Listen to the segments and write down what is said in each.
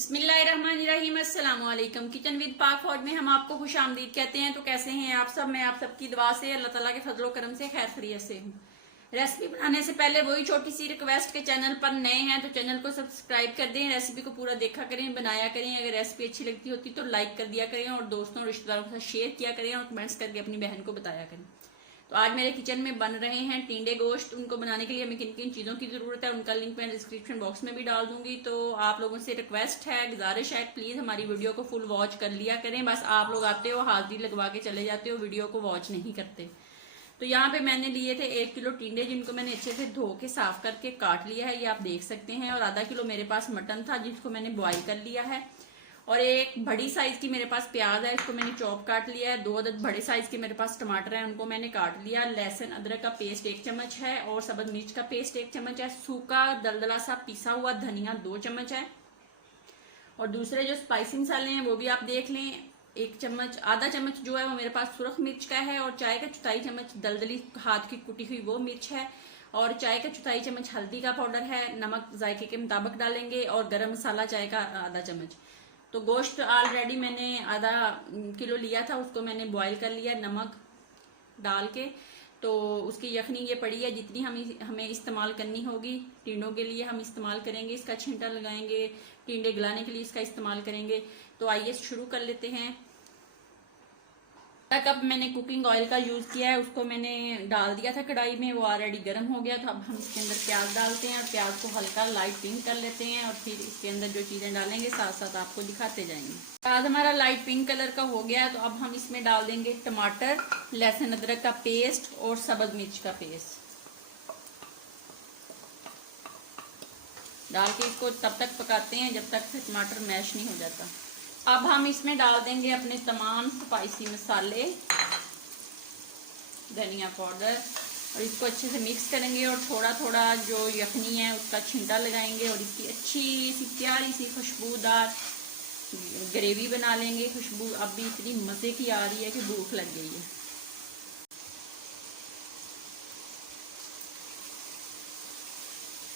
बिस्मिल्लाहिर्रहमानिर्रहीम। अस्सलाम वालेकुम। किचन विद पाक फौज में हम आपको खुश आमदीद कहते हैं। तो कैसे हैं आप सब? मैं आप सबकी दुआ से अल्लाह ताला के फजलो करम से खैर खैरियत से हूँ। रेसिपी बनाने से पहले वही छोटी सी रिक्वेस्ट के चैनल पर नए हैं तो चैनल को सब्सक्राइब कर दें, रेसिपी को पूरा देखा करें, बनाया करें। अगर रेसिपी अच्छी लगती होती तो लाइक कर दिया करें और दोस्तों रिश्तेदारों के साथ शेयर किया करें और कमेंट्स करके अपनी बहन को बताया करें। तो आज मेरे किचन में बन रहे हैं टिंडे गोश्त। उनको बनाने के लिए हमें किन किन चीज़ों की ज़रूरत है उनका लिंक मैं डिस्क्रिप्शन बॉक्स में भी डाल दूंगी। तो आप लोगों से रिक्वेस्ट है, गुजारिश है, प्लीज़ हमारी वीडियो को फुल वॉच कर लिया करें। बस आप लोग आते हो, हाजिरी लगवा के चले जाते हो, वीडियो को वॉच नहीं करते। तो यहाँ पे मैंने लिए थे 1 किलो टिंडे, जिनको मैंने अच्छे से धो के साफ करके काट लिया है, ये आप देख सकते हैं। और आधा किलो मेरे पास मटन था जिसको मैंने बॉईल कर लिया है। और एक बड़ी साइज की मेरे पास प्याज है, इसको मैंने चॉप काट लिया है। 2 अदद बड़े साइज के मेरे पास टमाटर हैं, उनको मैंने काट लिया। लहसुन अदरक का पेस्ट 1 चम्मच है और सब्ज मिर्च का पेस्ट 1 चम्मच है। सूखा दलदला सा पिसा हुआ धनिया 2 चम्मच है। और दूसरे जो स्पाइसी मसाले हैं वो भी आप देख लें। 1 चम्मच, आधा चम्मच जो है वो मेरे पास सुरख मिर्च का है। और चाय का 1/4 चम्मच दलदली हाथ की कुटी हुई वो मिर्च है। और चाय का 1/4 चम्मच हल्दी का पाउडर है। नमक जायके के मुताबिक डालेंगे और गरम मसाला चाय का आधा चम्मच। तो गोश्त ऑलरेडी मैंने आधा किलो लिया था, उसको मैंने बॉईल कर लिया नमक डाल के। तो उसकी यखनी ये पड़ी है, जितनी हमें इस्तेमाल करनी होगी टिंडों के लिए हम इस्तेमाल करेंगे। इसका छिंटा लगाएंगे, टिंडे गलाने के लिए इसका इस्तेमाल करेंगे। तो आइए शुरू कर लेते हैं। कप मैंने कुकिंग ऑयल का यूज किया है, उसको मैंने डाल दिया था कढ़ाई में, वो ऑलरेडी गर्म हो गया था। अब हम इसके अंदर प्याज डालते हैं और प्याज को हल्का लाइट पिंक कर लेते हैं। और फिर इसके अंदर जो चीजें डालेंगे साथ साथ आपको दिखाते जाएंगे। प्याज हमारा लाइट पिंक कलर का हो गया है, तो अब हम इसमें डाल देंगे टमाटर, लहसुन अदरक का पेस्ट और सब्ज मिर्च का पेस्ट डाल के इसको तब तक पकाते हैं जब तक टमाटर मैश नहीं हो जाता। अब हम इसमें डाल देंगे अपने तमाम स्पाइसी मसाले, धनिया पाउडर, और इसको अच्छे से मिक्स करेंगे। और थोड़ा थोड़ा जो यखनी है उसका छिंटा लगाएंगे और इसकी अच्छी सी प्यारी सी खुशबूदार ग्रेवी बना लेंगे। खुशबू अब भी इतनी मज़े की आ रही है कि भूख लग गई है।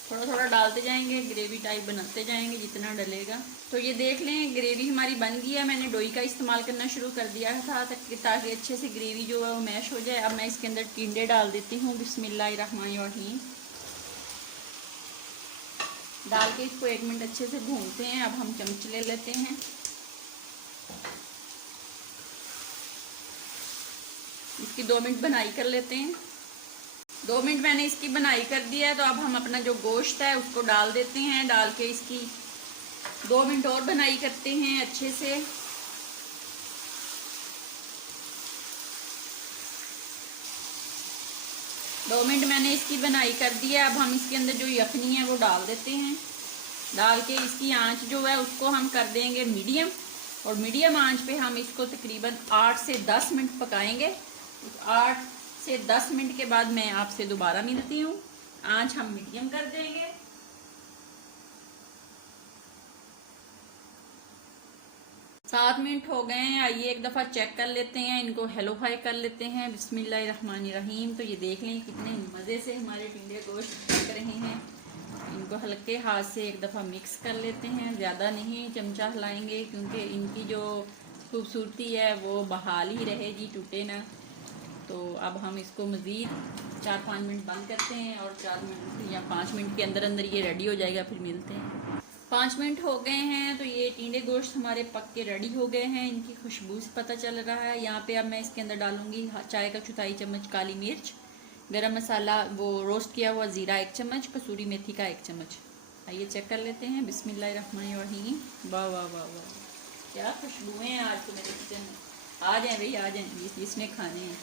थोड़ा थोड़ा डालते जाएंगे, ग्रेवी टाइप बनाते जाएंगे जितना डलेगा। तो ये देख लें ग्रेवी हमारी बन गई है। मैंने डोई का इस्तेमाल करना शुरू कर दिया था ताकि अच्छे से ग्रेवी जो है वो मैश हो जाए। अब मैं इसके अंदर टिंडे डाल देती हूँ। बिस्मिल्लाहिर्रहमानिर्रहीम डाल के इसको 1 मिनट अच्छे से भूनते हैं। अब हम चमच ले लेते हैं, इसकी 2 मिनट बनाई कर लेते हैं। 2 मिनट मैंने इसकी बनाई कर दी है। तो अब हम अपना जो गोश्त है उसको डाल देते हैं। डाल के इसकी 2 मिनट और बनाई करते हैं अच्छे से। दो मिनट मैंने इसकी बनाई कर दी है। अब हम इसके अंदर जो यखनी है वो डाल देते हैं। डाल के इसकी आंच जो है उसको हम कर देंगे मीडियम। और मीडियम आंच पे हम इसको तकरीबन 8 से 10 मिनट पकाएंगे। 8 से 10 मिनट के बाद मैं आपसे दोबारा मिलती हूँ। आंच हम मीडियम कर देंगे। सात मिनट हो गए हैं, आइए एक दफ़ा चेक कर लेते हैं, इनको हेलो हाई कर लेते हैं। बिस्मिल्लाहिर्रहमानिर्रहीम। तो ये देख लें कितने मज़े से हमारे टिंडे गोश्त पक रहे हैं। इनको हल्के हाथ से एक दफ़ा मिक्स कर लेते हैं, ज़्यादा नहीं चमचा हिलाएंगे क्योंकि इनकी जो खूबसूरती है वो बहाल ही रहे जी, टूटे ना। तो अब हम इसको मज़ीद 4-5 मिनट बंद करते हैं और 4 मिनट या 5 मिनट के अंदर अंदर ये रेडी हो जाएगा। फिर मिलते हैं। 5 मिनट हो गए हैं, तो ये टिंडे गोश्त हमारे पक के रेडी हो गए हैं। इनकी खुशबू से पता चल रहा है। यहाँ पे अब मैं इसके अंदर डालूंगी चाय का 1/4 चम्मच काली मिर्च, गरम मसाला वो रोस्ट किया हुआ ज़ीरा 1 चम्मच, कसूरी मेथी का 1 चम्मच। आइए चेक कर लेते हैं। बिस्मिल्लाहिर्रहमानिर्रहीम। वाह वाह वाह वाह, क्या खुशबुएँ हैं आज तो मेरे किचन में। आ जाएँ भाई, आ जाएँ, इसने खाने हैं।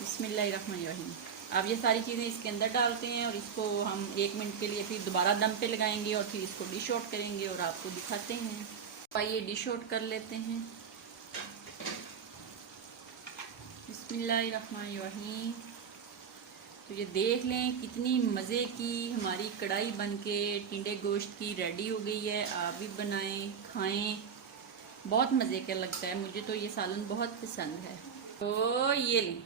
बिस्मिल्लाहिर्रहमानिर्रहीम। अब ये सारी चीज़ें इसके अंदर डालते हैं और इसको हम 1 मिनट के लिए फिर दोबारा दम पे लगाएंगे और फिर इसको डिश आउट करेंगे और आपको दिखाते हैं। आइए डिश आउट कर लेते हैं। बिस्मिल्लाहिर्रहमानिर्रहीम। तो ये देख लें कितनी मज़े की हमारी कढ़ाई बन के टिंडे गोश्त की रेडी हो गई है। आप भी बनाएं, खाएं, बहुत मज़े का लगता है। मुझे तो ये सालन बहुत पसंद है। तो ये लें,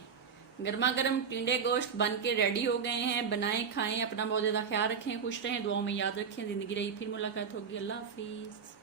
गर्मा गर्म टिंडे गोश्त बन के रेडी हो गए हैं। बनाएं, खाएं, अपना बहुत ज़्यादा ख्याल रखें, खुश रहें, दुआओं में याद रखें। ज़िंदगी रही फिर मुलाकात होगी। अल्लाह हाफिज़।